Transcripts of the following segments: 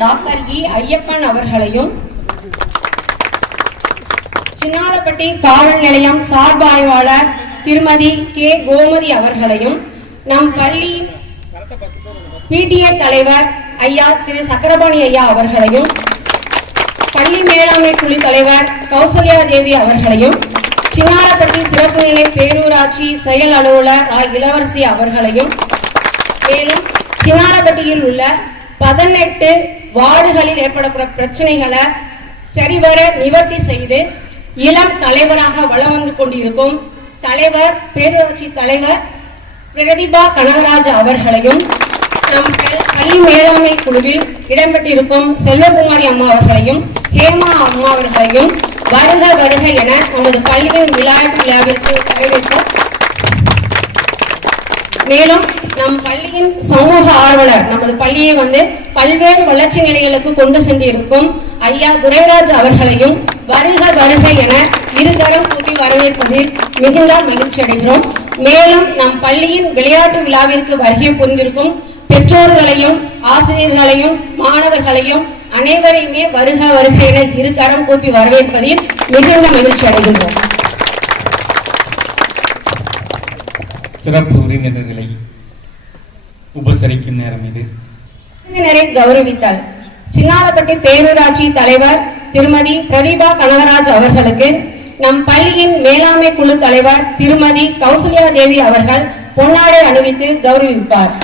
Doctor இ ஐயப்பன் அவர்களையும், சின்னாலப்பட்டி காவல் நிலையம் சார்பு ஆய்வாளர் திருமதி கே கோமதி அவர்களையும், நம் பள்ளி பிடிஏ தலைவர் ஐயா திரு சக்கரபாணி ஐயா அவர்களையும், பள்ளி மேலாண்மை குழு தலைவர் கௌசல்யா தேவி அவர்களையும், சின்னாலப்பட்டி சிறப்பு நிலை பேரூராட்சி செயல் அலுவலர் இளவரசி அவர்களையும், மேலும் சின்னாலப்பட்டியில் உள்ள 18 வார்டுகளில் ஏற்படக்கூடிய பிரச்சனைகளை சரிவர நிவர்த்தி செய்து இளம் தலைவராக வலம் வந்து கொண்டிருக்கும் தலைவர் பேரூராட்சி தலைவர் பிரதிபா கனகராஜ் அவர்களையும், நம் பள்ளி மேலாண்மை குழுவில் இடம்பெற்றிருக்கும் செல்வகுமாரி அம்மா அவர்களையும், ஹேமா அம்மா அவர்களையும் வருக வருக என நமது பள்ளியின் விழாவிற்கு வரவேற்க, மேலும் நம் பள்ளியின் சமூக ஆர்வலர் நமது பள்ளியை பல்வேறு வளர்ச்சி நிலைகளுக்கு கொண்டு சென்றிருக்கும் ஐயா துரைராஜ் அவர்களையும் வருக வருக என இருதரம் கூட்டி வரவேற்பதில் மிகுந்த மகிழ்ச்சி அடைகிறோம். மேலும் நம் பள்ளியின் விளையாட்டு விழாவிற்கு வருகை புரிந்திருக்கும் பெற்றோர்களையும் ஆசிரியர்களையும் மாணவர்களையும் அனைவரையுமே வருக வருக என இருகரம் கூப்பி வரவேற்பதில் மிகுந்த மகிழ்ச்சி அடைகின்றோம். சிறப்பு விருந்தினர்களை உபசரிக்கும் நேரம் இது. விருந்தினரை கௌரவித்தார் சின்னாலப்பட்டி பேரூராட்சி தலைவர் திருமதி பிரதிபா கனகராஜ் அவர்களுக்கு நம் பள்ளியின் மேலாண்மை குழு தலைவர் திருமதி கௌசல்யா தேவி அவர்கள் பொன்னாடை அணிவித்து கௌரவிப்பார்.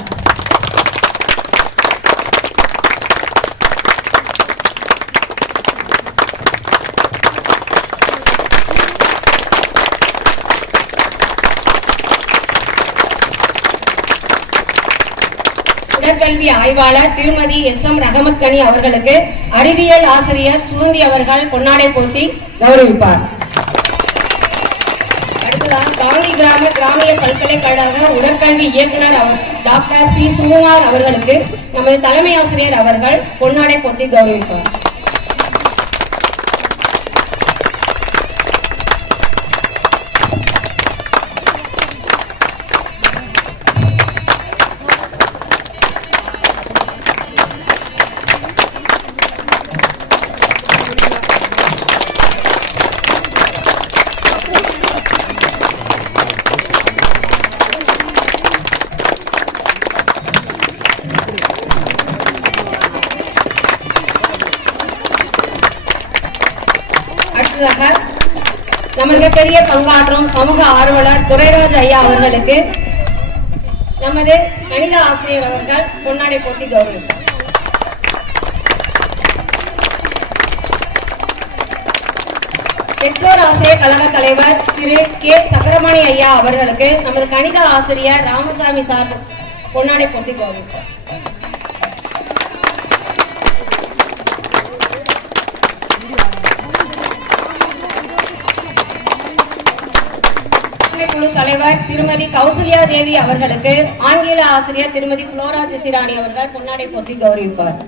உடற்கல்வி ஆய்வாளர் திருமதி எஸ்.எம். ரஹமத் கனி அவர்களுக்கு அறிவியல் ஆசிரியர் சுகந்தி அவர்கள் பொன்னாடை போட்டி கௌரவிப்பார். அடுத்ததாக காந்தி கிராமிய பல்கலைக்கழக உடற்கல்வி இயக்குனர் டாக்டர் சி சுகுமார் அவர்களுக்கு நமது தலைமை ஆசிரியர் அவர்கள் பொன்னாடை போட்டி கௌரவிப்பார். நமக்கு பெரிய பங்காற்றும் சமூக ஆர்வலர் துரைராஜ் ஐயா அவர்களுக்கு நமது கணித ஆசிரியர் அவர்கள் பொன்னாடை போட்டி கௌரவித்தார். பெற்றோர் ஆசிரியர் கழக தலைவர் திரு கே சக்கரபாணி ஐயா அவர்களுக்கு நமது கணித ஆசிரியர் ராமசாமி சார் பொன்னாடை போட்டி கௌரவித்தார். குழு தலைவர் திருமதி கௌசல்யா தேவி அவர்களுக்கு ஆங்கில ஆசிரியர் திருமதி புளோரா திசிராணி அவர்கள் பொன்னாடை போட்டி கௌரவிப்பார்.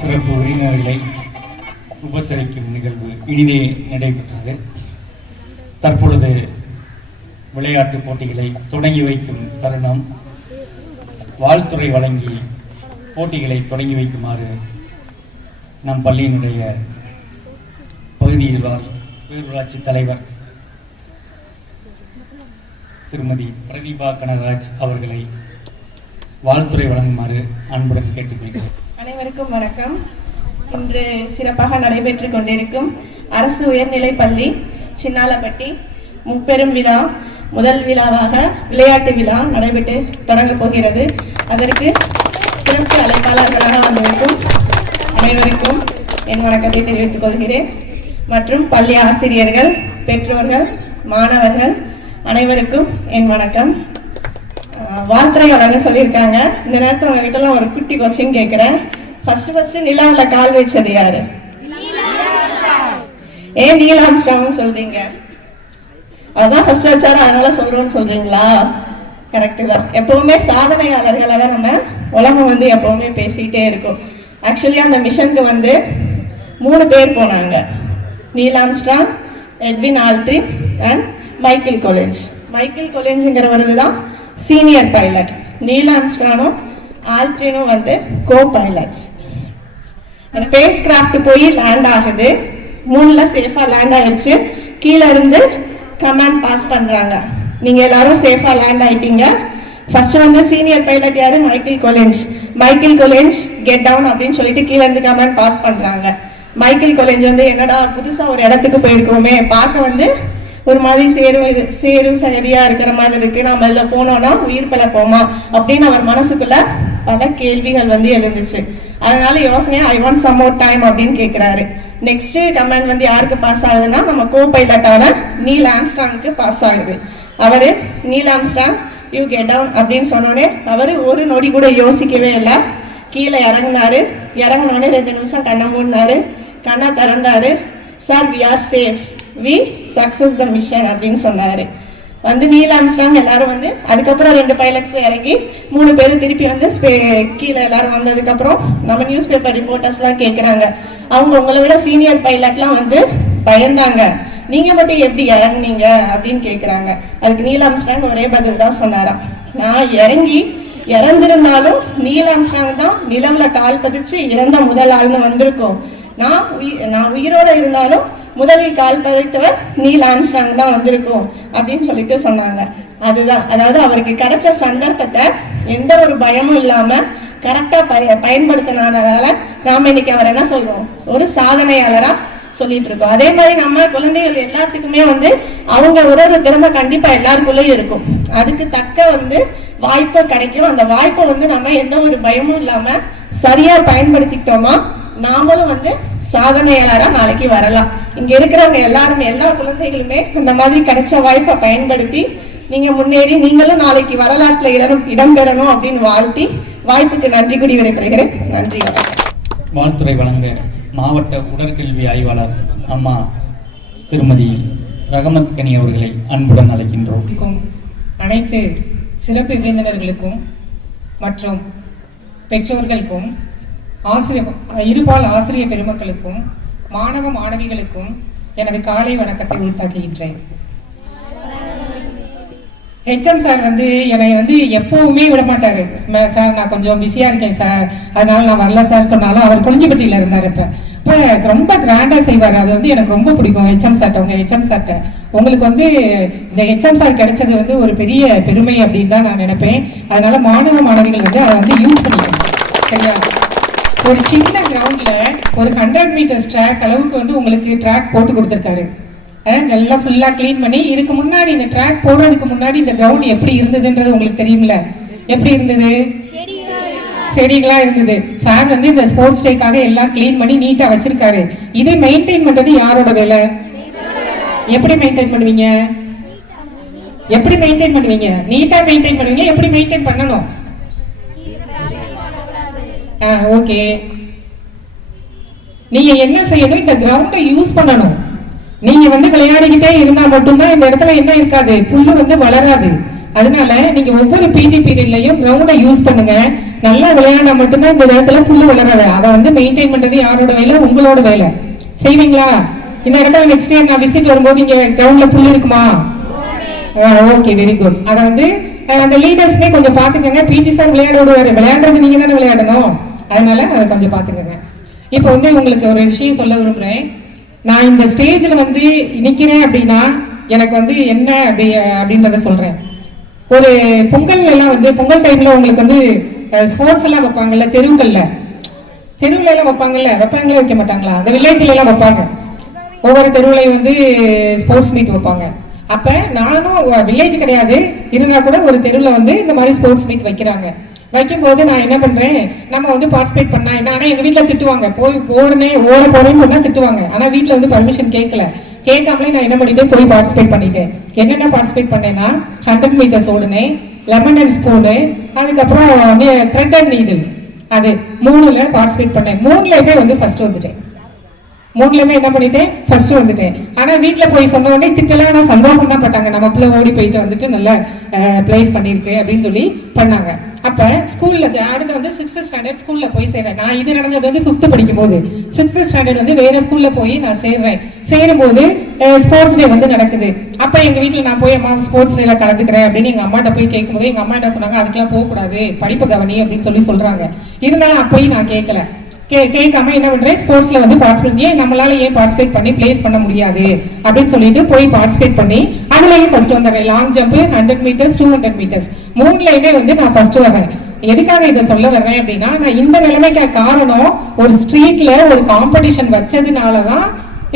சிறப்பு விருந்தினர்களை உபசரிக்கும் நிகழ்வு இனிதே நடைபெற்றது. தற்பொழுது விளையாட்டு போட்டிகளை தொடங்கி வைக்கும் தருணம். வாழ்த்துறை வழங்கி போட்டிகளை தொடங்கி வைக்குமாறு நம் பள்ளியினுடைய பகுதியில் பேரூராட்சி தலைவர் திருமதி பிரதிபா கனகராஜ் அவர்களை வாழ்த்துறை வழங்குமாறு அன்புடன் கேட்டுக்கொள்கிறேன். அனைவருக்கும் வணக்கம். இன்று சிறப்பாக நடைபெற்றுக் கொண்டிருக்கும் அரசு உயர்நிலைப் பள்ளி சின்னாலப்பட்டி முப்பெரும் விழா முதல் விழாவாக விளையாட்டு விழா நடைபெற்று தொடங்கப் போகிறது. அதற்கு சிறப்பு அழைப்பாளர்களாக வந்திருக்கும் அனைவருக்கும் என் வணக்கத்தை தெரிவித்துக் கொள்கிறேன். மற்றும் பள்ளி ஆசிரியர்கள், பெற்றோர்கள், மாணவர்கள் அனைவருக்கும் என் வணக்கம். வாழ்த்துறை வழங்க சொல்லியிருக்காங்க. இந்த நேரத்தில் உங்ககிட்ட ஒரு குட்டி கொஸ்டின் கேட்கிறேன். ஃபர்ஸ்ட் நிலாவில் கால் வச்சது யாரு? ஏன் நீல் ஆம்ஸ்ட்ராங் சொல்றீங்க? அதான் ஃபர்ஸ்ட் வச்சாரு அதனால சொல்றோம்னு சொல்றீங்களா? கரெக்டு தான். எப்பவுமே சாதனையாளர்களை தான் நம்ம உலகம் எப்பவுமே பேசிக்கிட்டே இருக்கும். ஆக்சுவலி அந்த மிஷனுக்கு 3 பேர் போனாங்க. Neil Armstrong, Edwin Aldrin and Michael Collins. Michael கொலின்ஸ்ங்கிறவர் தான் சீனியர் பைலட். நீல் ஆம்ஸ்ட்ராங்கும் ஆல்ட்ரினும் வந்து கோ பைலட்ஸ். ஸ்பேஸ் கிராஃப்ட் போய் லேண்ட் ஆகுது, மூணுல சேஃபா லேண்ட் ஆயிடுச்சு. கீழே இருந்து கமாண்ட் பாஸ் பண்றாங்க, நீங்க எல்லாரும் சேஃபா லேண்ட் ஆயிட்டீங்க. ஃபர்ஸ்ட் வந்து சீனியர் பைலட் யாரு? Michael Collins. Michael Collins get down அப்படின்னு சொல்லிட்டு கீழே இருந்து கமாண்ட் பாஸ் பண்றாங்க. மைக்கேல் கொலின்ஸ் வந்து என்னடா புதுசா ஒரு இடத்துக்கு போயிருக்கோமே, பார்க்க வந்து ஒரு மாதிரி சேரும் சகதியா இருக்கிற மாதிரி இருக்கு, நம்ம இதுல போனோம்னா உயிர் பிழைப்போமா அப்படின்னு அவர் மனசுக்குள்ள பல கேள்விகள் வந்து எழுந்துச்சு. அதனால யோசனையா I want some more time அப்படின்னு கேட்கிறாரு. நெக்ஸ்ட் கமாண்ட் வந்து யாருக்கு பாஸ் ஆகுதுன்னா நம்ம கோ பைலட்டான நீல் ஆம்ஸ்ட்ராங்க்கு பாஸ் ஆகுது. அவரு Neil Armstrong you get down அப்படின்னு சொன்னோடனே அவரு ஒரு நொடி கூட யோசிக்கவே இல்லை, கீழே இறங்கினாரு. இறங்கினோடனே 2 நிமிஷம் கண்ணை மூடினாரு, கண்ணை திறந்தாரு. Sir we are safe, we success the mission அப்படின்னு சொன்னாரு. வந்து நீல் ஆம்ஸ்ட்ராங் எல்லாரும் வந்து அதுக்கப்புறம் 2 பைலட்ஸ் இறங்கி 3 பேரும் திருப்பி வந்து கீழே எல்லாரும் வந்ததுக்கு அப்புறம் நம்ம நியூஸ் பேப்பர் ரிப்போர்ட்டர்ஸ்லாம் கேட்குறாங்க, அவங்க உங்களை விட சீனியர் பைலட்லாம் வந்து பயந்தாங்க, நீங்க மட்டும் எப்படி இறங்குனீங்க அப்படின்னு கேட்குறாங்க. அதுக்கு நீல் ஆம்ஸ்ட்ராங் ஒரே பதில் தான் சொன்னாராம், நான் இறந்திருந்தாலும் நீல் ஆம்ஸ்ட்ராங் தான் நிலவுல கால் பதிச்சு இறந்த முதல் ஆள்னு வந்திருக்கோம். நான் உயிரோட இருந்தாலும் முதலில் கால் பதித்தவர் நீல் ஆம்ஸ்ட்ராங் தான் வந்திருக்கும் அப்படின்னு சொல்லிட்டு சொன்னாங்க. அதுதான், அதாவது அவருக்கு கிடைச்ச சந்தர்ப்பத்தை எந்த ஒரு பயமும் இல்லாம கரெக்டா பயன்படுத்தினால நாம இன்னைக்கு அவர் என்ன சொல்றோம், ஒரு சாதனையாளரா சொல்லிட்டு இருக்கோம். அதே மாதிரி நம்ம குழந்தைகள் எல்லாத்துக்குமே வந்து அவங்க ஒரு திறமை கண்டிப்பா எல்லாருக்குள்ளயும் இருக்கும். அதுக்கு தக்க வந்து வாய்ப்பு கிடைக்கும். அந்த வாய்ப்பை வந்து நம்ம எந்த ஒரு பயமும் இல்லாம சரியா பயன்படுத்திக்கிட்டோமா நாமளும் வந்து சாதனையாளரா நாளைக்கு வரலாம். இங்க இருக்கிறவங்க எல்லாருமே, எல்லா குழந்தைகளுமே இந்த மாதிரி கிடைச்ச வாய்ப்பை பயன்படுத்தி நீங்க முன்னேறி நீங்களும் நாளைக்கு வரலாற்றுல இடம்பெறணும் அப்படின்னு வாழ்த்தி வாய்ப்புக்கு நன்றி கூறி விடைபெறுகிறேன். நன்றி. வாழ்த்துறை வழங்க மாவட்ட உடற்கல்வி ஆய்வாளர் அம்மா திருமதி ரஹமத் கனி அவர்களை அன்புடன் அழைக்கின்றோம். அனைத்து சிறப்பு விருந்தினர்களுக்கும் மற்றும் பெற்றோர்களுக்கும் இருபால் ஆசிரியர் பெருமக்களுக்கும் மாணவ மாணவிகளுக்கும் எனது காலை வணக்கத்தை உரித்தாக்குகின்றேன். ஹெச்எம் சார் வந்து என்னை வந்து எப்பவுமே விட மாட்டாரு. சார் நான் கொஞ்சம் பிஸியா இருக்கேன் சார், அதனால நான் வரல சார் சொன்னாலும் அவர் குறிஞ்சிப்பட்டியில இருந்தார். இப்ப ரொம்ப கிராண்டா செய்வாரு. அது வந்து எனக்கு ரொம்ப பிடிக்கும் ஹெச்எம் சார்ட்ட. உங்க ஹெச்எம் சார்ட்ட உங்களுக்கு வந்து இந்த ஹெச்எம் சார் கிடைச்சது வந்து ஒரு பெரிய பெருமை அப்படின்னு தான் நான் நினைப்பேன். அதனால மாணவ மாணவிகள் வந்து அதை வந்து யூஸ் பண்ணிக்கணும். சரியா? ஒரு சின்ன கிரவுண்ட்ல ஒரு 100 மீட்டர்ஸ் ட்ராக் அளவுக்கு வந்து உங்களுக்கு ட்ராக் போட்டு கொடுத்துருக்காரு. நல்லா ஃபுல்லா கிளீன் பண்ணி. இதுக்கு முன்னாடி இந்த ட்ராக் போடுறதுக்கு முன்னாடி இந்த கிரவுண்ட் எப்படி இருந்ததுன்றது உங்களுக்கு தெரியும்ல? எப்படி இருந்தது? செடிகளா இருந்தது. சார் வந்து இந்த ஸ்போர்ட்ஸ் டேக்காக எல்லாம் கிளீன் பண்ணி நீட்டா வச்சிருக்காரு. இதை மெயின்டைன் பண்றது யாரோட வேலை? எப்படி மெயின்டைன் பண்ணுவீங்க? எப்படி மெயின்டைன் பண்ணுவீங்க? நீட்டா மெயின்டைன் பண்ணுவீங்க. எப்படி மெயின்டைன் பண்ணணும்? ஓகே, நீங்க என்ன செய்யணும்? இந்த கிரவுண்டை யூஸ் பண்ணணும். நீங்க வந்து விளையாடிக்கிட்டே இருந்தா மட்டும்தான் இந்த இடத்துல என்ன இருக்காது, புல்லு வந்து வளராது. அதனால நீங்க ஒவ்வொரு பிடி பீரியட்லயும் கிரவுண்டை யூஸ் பண்ணுங்க. நல்லா விளையாடினா மட்டும்தான் இந்த இடத்துல புல்லு வளராது. அதை வந்து மெயின்டைன் பண்றது யாரோட வேலை? உங்களோட வேலை. செய்வீங்களா? இந்த இடத்துல நெக்ஸ்ட் இயர் நான் விசிட் வரும்போது இங்க கிரவுண்ட்ல புல்லு இருக்குமா? Okay, very good. அதை வந்து அந்த லீடர்ஸ்மே கொஞ்சம் பாத்துக்கங்க. பிடி சார் விளையாட விடுவாரு, விளையாடுறது நீங்க தானே விளையாடணும். அதனால அதை கொஞ்சம் பாத்துக்கங்க. இப்போ வந்து உங்களுக்கு ஒரு விஷயம் சொல்ல விரும்புறேன். நான் இந்த ஸ்டேஜ்ல வந்து நிக்கிறேன் அப்படின்னா எனக்கு வந்து என்ன அப்படின்றத சொல்றேன். ஒரு பொங்கல் எல்லாம் வந்து பொங்கல் டைம்ல உங்களுக்கு வந்து ஸ்போர்ட்ஸ் எல்லாம் வைப்பாங்கல்ல, தெருவுல எல்லாம் வைப்பாங்கல்ல, வைப்பாங்களா வைக்க மாட்டாங்களா? அந்த வில்லேஜ்ல எல்லாம் வைப்பாங்க. ஒவ்வொரு தெருவுலையும் வந்து ஸ்போர்ட்ஸ் மீட் வைப்பாங்க. அப்ப நானும் வில்லேஜ் கிடையாது, இருந்தா கூட ஒரு தெருவுல வந்து இந்த மாதிரி ஸ்போர்ட்ஸ் மீட் வைக்கிறாங்க. வைக்கும்போது நான் என்ன பண்றேன், நம்ம வந்து பார்ட்டிசிபேட் பண்ணா என்ன, ஆனா எங்க வீட்டுல திட்டுவாங்க, போய் ஓட போறேன்னு சொன்னா திட்டுவாங்க. ஆனா வீட்டுல வந்து பர்மிஷன் கேட்காமலே நான் என்ன பண்ணிட்டேன், போய் பார்ட்டிசிபேட் பண்ணிட்டேன். என்னென்ன பார்ட்டிசிபேட் பண்ணேன்னா 100 மீட்டர்ஸ் ஓடுனேன், லெமன் அண்ட் ஸ்பூனு, அதுக்கப்புறம் த்ரெட் அண்ட் நீடில், அது 3ல பார்ட்டிசிபேட் பண்ணேன். 3லயுமே வந்து ஃபர்ஸ்ட் வந்துட்டேன். 3லயுமே என்ன பண்ணிட்டேன், ஃபர்ஸ்ட் வந்துட்டேன். ஆனா வீட்டுல போய் சொன்ன உடனே திட்டலாம், நான் சந்தோஷம் தான் பட்டாங்க. நம்ம பிள்ளை ஓடி போயிட்டு வந்துட்டு நல்லா பிளேஸ் பண்ணிருக்கு அப்படின்னு சொல்லி பண்ணாங்க. அப்ப ஸ்கூல்ல அடுத்து வந்து 6th ஸ்டாண்டர்ட் ஸ்கூல்ல போய் சேர்றேன். நான் இது நடந்தது வந்து 5th படிக்கும் போது. 6th ஸ்டாண்டர்ட் வந்து வேற ஸ்கூல்ல போய் நான் சேரும்போது ஸ்போர்ட்ஸ் டே வந்து நடக்குது. அப்ப எங்க வீட்டுல நான் போய் அம்மா ஸ்போர்ட்ஸ் டேல கலந்துக்கிறேன் அப்படின்னு எங்க அம்மாட்ட போய் கேட்கும்போது எங்க அம்மா என்ன சொன்னாங்க, அதுக்கெல்லாம் போக கூடாது, படிப்பு கவனி அப்படின்னு சொல்றாங்க. இருந்தாலும் அப்பயும் நான் கேட்கல. கேட்காம என்ன பண்றேன், ஸ்போர்ட்ஸ்ல வந்து பார்ட்டிசிபேட் நம்மளால ஏன் பார்ட்டிசிபேட் பண்ணி பிளேஸ் பண்ண முடியாது அப்படின்னு சொல்லிட்டு போய் பார்ட்டிசிபேட் பண்ணி அதுலயும் ஃபர்ஸ்ட் வந்துடுறேன். லாங் ஜம்ப், 100 மீட்டர்ஸ், 200 மீட்டர்ஸ் மூணுலயுமே வந்து நான் ஃபர்ஸ்ட் வரேன். எதுக்காக இதை சொல்ல வர்றேன் அப்படின்னா, நான் இந்த நிலைமைக்கு காரணம் ஒரு ஸ்ட்ரீட்ல ஒரு காம்படிஷன் வச்சதுனாலதான்,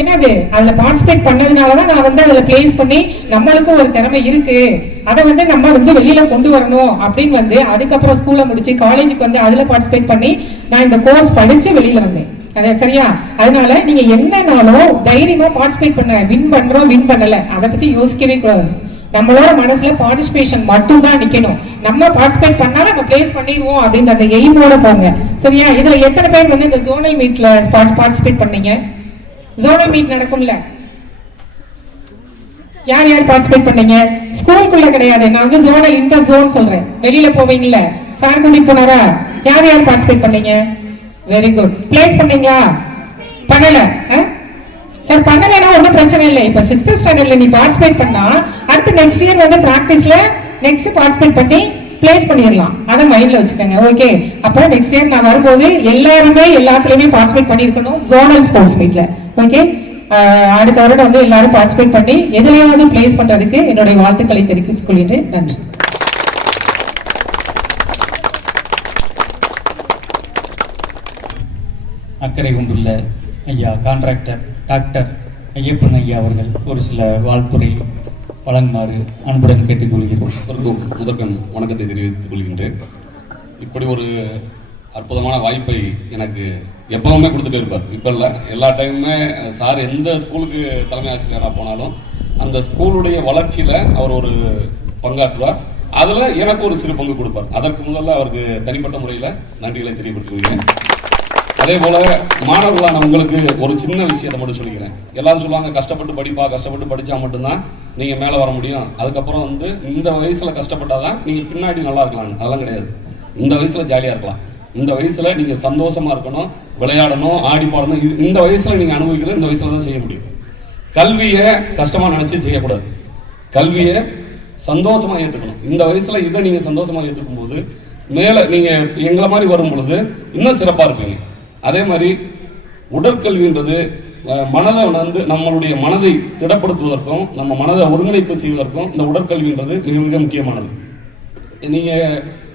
என்னது அதுல பார்ட்டிசிபேட் பண்ணதுனாலதான் நான் வந்து அதுல பிளேஸ் பண்ணி நம்மளுக்கு ஒரு திறமை இருக்கு, அதை வந்து நம்ம வந்து வெளியில கொண்டு வரணும் அப்படின்னு வந்து அதுக்கப்புறம் ஸ்கூல்ல முடிச்சு காலேஜுக்கு வந்து அதுல பார்ட்டிசிபேட் பண்ணி நான் இந்த கோர்ஸ் படிச்சு வெளியில வந்தேன். அது சரியா? அதனால நீங்க என்னன்னாலும் தைரியமா பார்ட்டிசிபேட் பண்ண, வின் பண்றோம் வின் பண்ணல அதை பத்தி யோசிக்கவே கூடாது. நம்மளோட மனசுல பார்ட்டிசிபேஷன் மட்டும் தான் நிக்கணும். நம்ம பார்ட்டிசிபேட் பண்ணாலும் நம்ம பிளேஸ் பண்ணிடுவோம் அப்படின்ற அந்த எய்மோட போங்க. சரியா? இதுல எத்தனை பேர் வந்து இந்த ஜோனல் மீட்ல பார்ட்டிசிபேட் பண்ணீங்க? ஜோனல் மீட் நடக்கும்ல, யார் யார் பார்ட்டிசிபேட் பண்ணீங்க? ஸ்கூலுக்குள்ள கிடையாது, நான் வந்து ஜோனல் இன்டர் ஜோன் சொல்றேன். வெளியில போவீங்கல்ல, சார் கூட்டிட்டு போனாரா? யார் யார் பார்ட்டிசிபேட் பண்ணீங்க? Very good. பிளேஸ் பண்ணீங்களா? பண்ணல சார், பண்ணலன்னா ஒன்றும் பிரச்சனை இல்லை. இப்ப 6th ஸ்டாண்டர்ட்ல நீ பார்ட்டிசிபேட் பண்ணா அடுத்து நெக்ஸ்ட் இயர் வந்து பிராக்டிஸ்ல நெக்ஸ்ட் பார்ட்டிசிபேட் பண்ணி பிளேஸ் பண்ணிடலாம். அதை மைண்ட்ல வச்சுக்கோங்க. ஓகே, அப்ப நெக்ஸ்ட் இயர் நான் வரும்போது எல்லாருமே எல்லாத்துலயுமே பார்ட்டிசிபேட் பண்ணிருக்கணும் ஜோனல் ஸ்போர்ட்ஸ் மீட்ல. ஓகே, அடுத்த வருடம் வந்து எல்லாரும் பார்ட்டிசிபேட் பண்ணி எதுலையாவது பிளேஸ் பண்றதுக்கு என்னுடைய வாழ்த்துக்களை தெரிவித்துக் கொள்கிறேன். நன்றி. அக்கறை கொண்டுள்ள ஐயா கான்ட்ராக்டர் டாக்டர் ஐயப்பன் ஐயா அவர்கள் ஒரு சில வாழ்த்துறை வழங்குமாறு அன்புடன் கேட்டுக்கொள்கிறோம். முதற்கண் வணக்கத்தை தெரிவித்துக் கொள்கின்றேன். இப்படி ஒரு அற்புதமான வாய்ப்பை எனக்கு எப்பவுமே கொடுத்துட்டே இருப்பார். இப்போ இல்லை, எல்லா டைமுமே சார் எந்த ஸ்கூலுக்கு தலைமை ஆசிரியராக போனாலும் அந்த ஸ்கூலுடைய வளர்ச்சியில் அவர் ஒரு பங்காற்றுவார். அதில் எனக்கு ஒரு சிறு பங்கு கொடுப்பார். அதற்கு முதல்ல அவருக்கு தனிப்பட்ட முறையில் நன்றிகளை தெரியப்படுத்துகிறேன். அதே போல மாணவர்களான உங்களுக்கு ஒரு சின்ன விஷயத்தை மட்டும் சொல்லிக்கிறேன். எல்லாரும் சொல்லுவாங்க, கஷ்டப்பட்டு படிப்பா, கஷ்டப்பட்டு படித்தா மட்டும்தான் நீங்கள் மேலே வர முடியும், அதுக்கப்புறம் வந்து இந்த வயசில் கஷ்டப்பட்டாதான் நீங்கள் பின்னாடி நல்லா இருக்கலாம். அதெல்லாம் கிடையாது. இந்த வயசில் ஜாலியாக இருக்கலாம். இந்த வயசுல நீங்க சந்தோஷமா இருக்கணும், விளையாடணும், ஆடி பாடணும். இந்த வயசுல நீங்க அனுபவிக்கிறது இந்த வயசுல தான் செய்ய முடியும். கல்வியை கஷ்டமா நினைச்சு செய்யக்கூடாது. கல்வியை சந்தோஷமா ஏற்றுக்கணும். இந்த வயசுல இதை நீங்க சந்தோஷமா ஏற்றுக்கும் போது மேல நீங்க எங்களை மாதிரி வரும் பொழுது இன்னும் சிறப்பா இருப்பீங்க. அதே மாதிரி உடற்கல்வின்றது மனதை வந்து நம்மளுடைய மனதை திடப்படுத்துவதற்கும் நம்ம மனதை ஒருங்கிணைப்பு செய்வதற்கும் இந்த உடற்கல்வின்றது மிக மிக முக்கியமானது. நீங்க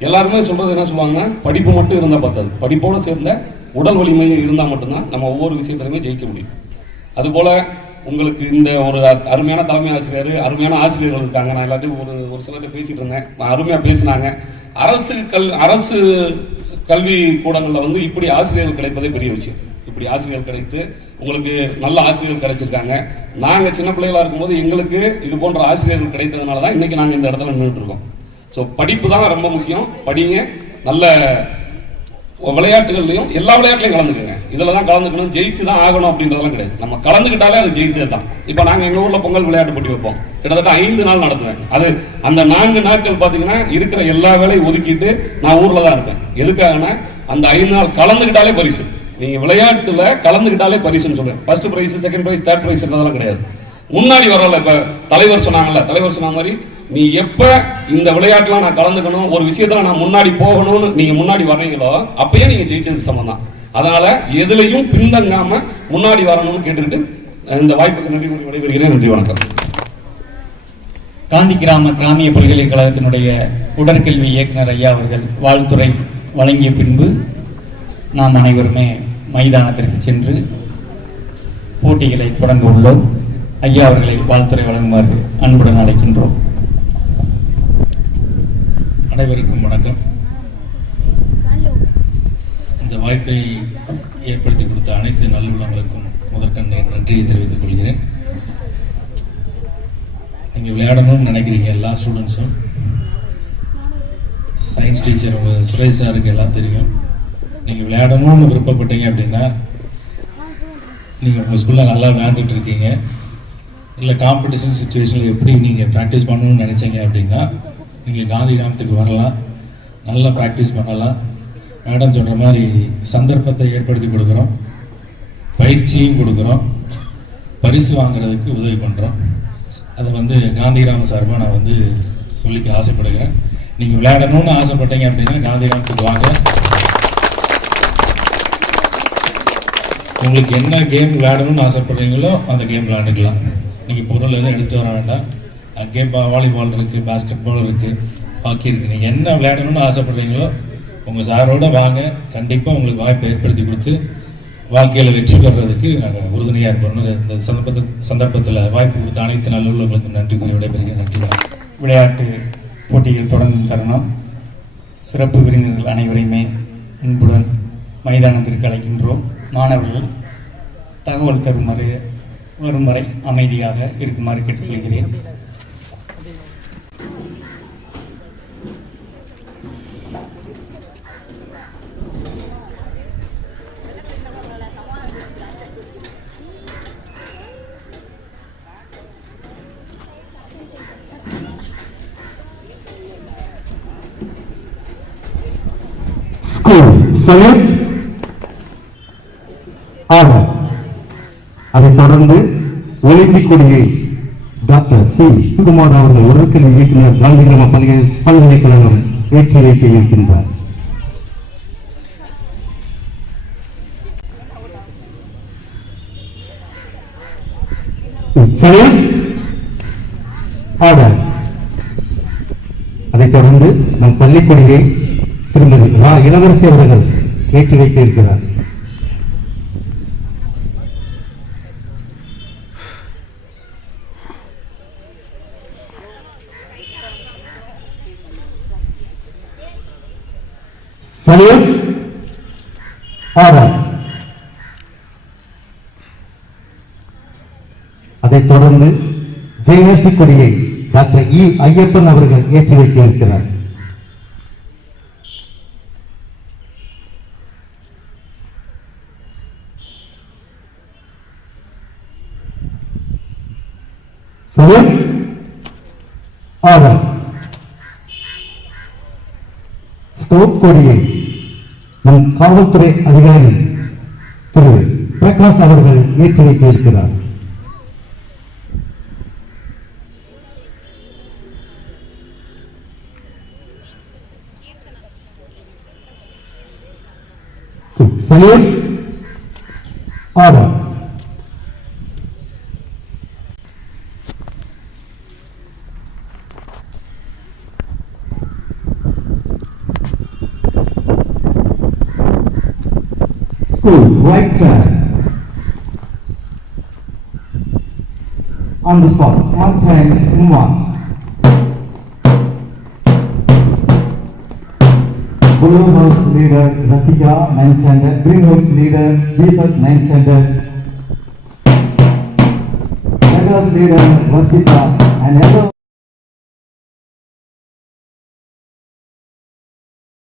எல்லாருமே சொல்றது என்ன சொல்லுவாங்கன்னா, படிப்பு மட்டும் இருந்தா பத்தாது, படிப்போடு சேர்ந்த உடல் வலிமையும் இருந்தா மட்டும்தான் நம்ம ஒவ்வொரு விஷயத்திலுமே ஜெயிக்க முடியும். அதுபோல உங்களுக்கு இந்த ஒரு அருமையான தலைமை ஆசிரியர், அருமையான ஆசிரியர்கள் இருக்காங்க. நான் எல்லாத்தையும் ஒரு சிலர்கிட்ட பேசிட்டு இருந்தேன், அருமையா பேசினாங்க. அரசு கல்வி கூடங்கள்ல வந்து இப்படி ஆசிரியர்கள் கிடைப்பதே பெரிய விஷயம். இப்படி ஆசிரியர்கள் கிடைத்து உங்களுக்கு நல்ல ஆசிரியர்கள் கிடைச்சிருக்காங்க. நாங்க சின்ன பிள்ளைகளா இருக்கும்போது எங்களுக்கு இது போன்ற ஆசிரியர்கள் கிடைத்ததுனாலதான் இன்னைக்கு நாங்க இந்த இடத்துல நின்றுட்டு இருக்கோம். ஸோ படிப்பு தான் ரொம்ப முக்கியம். படிங்க, நல்ல விளையாட்டுகள்லையும் எல்லா விளையாட்டுலையும் கலந்துக்குங்க. இதில் தான் கலந்துக்கணும், ஜெயிச்சு தான் ஆகணும் அப்படின்றதெல்லாம் கிடையாது. நம்ம கலந்துக்கிட்டாலே அது ஜெயித்தது தான். இப்போ நாங்கள் எங்கள் ஊரில் பொங்கல் விளையாட்டு போட்டி வைப்போம். கிட்டத்தட்ட 5 நாள் நடத்துவேன். அது அந்த 4 நாட்கள் பார்த்தீங்கன்னா இருக்கிற எல்லா வேலையும் ஒதுக்கிட்டு நான் ஊரில் தான் இருப்பேன். எதுக்காகனா அந்த 5 நாள் கலந்துக்கிட்டாலே பரிசு. நீங்கள் விளையாட்டுல கலந்துக்கிட்டாலே பரிசுன்னு சொல்லுவேன். First prize, second prize, third ப்ரைஸ்ன்றதெல்லாம் கிடையாது. முன்னாடி வரல. இப்போ தலைவர் சொன்னாங்கல்ல, தலைவர் சொன்ன மாதிரி நீ எப்ப இந்த விளையாட்டுலாம் நான் கலந்துக்கணும், ஒரு விஷயத்துல நான் முன்னாடி போகணும்னு நீங்க முன்னாடி வர்றீங்களோ அப்பயே நீங்க ஜெயிச்சதுக்கு சமம் தான். அதனால எதுலையும் பின்தங்காம முன்னாடி வரணும்னு கேட்டுக்கிட்டு இந்த வாய்ப்புக்கு நன்றி கூறி விடைபெறுகிறேன். நன்றி, வணக்கம். காந்தி கிராமிய பல்கலைக்கழகத்தினுடைய உடற்கல்வி இயக்குனர் ஐயா அவர்கள் வாழ்த்துறை வழங்கிய பின்பு நாம் அனைவருமே மைதானத்திற்கு சென்று போட்டிகளை தொடங்க உள்ளோம். ஐயா அவர்களை வாழ்த்துறை வழங்குமாறு அன்புடன் அழைக்கின்றோம். அனைவருக்கும் வணக்கம். இந்த வாய்ப்பை ஏற்படுத்தி கொடுத்த அனைத்து நல்லுள்ளங்களுக்கும் முதற்கண் நன்றியை தெரிவித்துக் கொள்கிறேன். நீங்கள் விளையாடணும்னு நினைக்கிறீங்க எல்லா ஸ்டூடெண்ட்ஸும். சயின்ஸ் டீச்சர் உங்கள் சுரேஷ் சாருக்கு எல்லாம் தெரியும். நீங்கள் விளையாடணும்னு விருப்பப்பட்டீங்க அப்படின்னா நீங்கள் உங்கள் ஸ்கூலில் நல்லா விளையாண்டுட்டு இருக்கீங்க, இல்லை காம்படிஷன் சுச்சுவேஷனில் எப்படி நீங்கள் ப்ராக்டிஸ் பண்ணணும்னு நினைச்சீங்க அப்படின்னா நீங்கள் காந்தி கிராமத்துக்கு வரலாம். நல்லா ப்ராக்டிஸ் பண்ணலாம். மேடம் சொல்கிற மாதிரி சந்தர்ப்பத்தை ஏற்படுத்தி கொடுக்குறோம், பயிற்சியும் கொடுக்குறோம், பரிசு வாங்குறதுக்கு உதவி பண்ணுறோம். அதை வந்து காந்திகிராம சார்பாக நான் வந்து சொல்லிக்க ஆசைப்படுகிறேன். நீங்கள் விளையாடணும்னு ஆசைப்பட்டீங்க அப்படின்னா காந்திகிராமத்துக்கு வாங்க. உங்களுக்கு என்ன கேம் விளையாடணும்னு ஆசைப்படுறீங்களோ அந்த கேம் விளையாண்டுக்கலாம். நீங்கள் பொருள் எதுவும் எடுத்துகிட்டு வர வேண்டாம். கேம் வாலிபால் இருக்குது, பாஸ்கெட் பால் இருக்குது, ஹாக்கி இருக்குது. நீங்கள் என்ன விளையாடணும்னு ஆசைப்படுறீங்களோ உங்கள் சாரோட வாங்க. கண்டிப்பாக உங்களுக்கு வாய்ப்பை ஏற்படுத்தி கொடுத்து வாழ்க்கையில் வெற்றி பெறுறதுக்கு நாங்கள் உறுதுணையாக இருப்போம். இந்த சந்தர்ப்பத்தில் வாய்ப்பு கொடுத்த அனைத்து நல்லுள்ளவர்களுக்கும் நன்றி கூறி விடைபெறுகிறேன். நன்றி. விளையாட்டு போட்டிகள் தொடங்கும் தருணம். சிறப்பு விருந்தினர்கள் அனைவரையுமே அன்புடன் மைதானத்திற்கு அழைக்கின்றோம். மாணவர்கள் தகவல் தருமாறு வரும் வரை அமைதியாக இருக்குமாறு கேட்டுக்கொள்கிறேன். சையத் ஆவர். அதைத் தொடர்ந்து ஒலிம்பிக் கொடியை டாக்டர் சி குமார் அவர்கள் உடற்கல்வி இயக்குநர் காந்திகிராம பல்கலைக்கழகம் ஏற்றி வைக்க இருக்கின்றார். சையத் ஆவர். அதைத் தொடர்ந்து நம் பள்ளிக்கொடியை திருமதி இளவரசி அவர்கள் ஏற்றி வைக்க இருக்கிறார். Salute order. அதைத் தொடர்ந்து ஜெயநர்சி கொடியை டாக்டர் இ ஐயப்பன் அவர்கள் ஏற்றி வைக்க இருக்கிறார். ஆர்டர். ஸ்டோப் கொடியை நம் காவல்துறை அதிகாரி திரு பிரகாஷ் அவர்கள் ஏற்றி வைக்க இருக்கிறார். Salute order. Right track. On the spot. On time. Move on. Blue house leader Ratika 9th standard. Green house leader Deepak 9th standard. Red house leader Vasita and yellow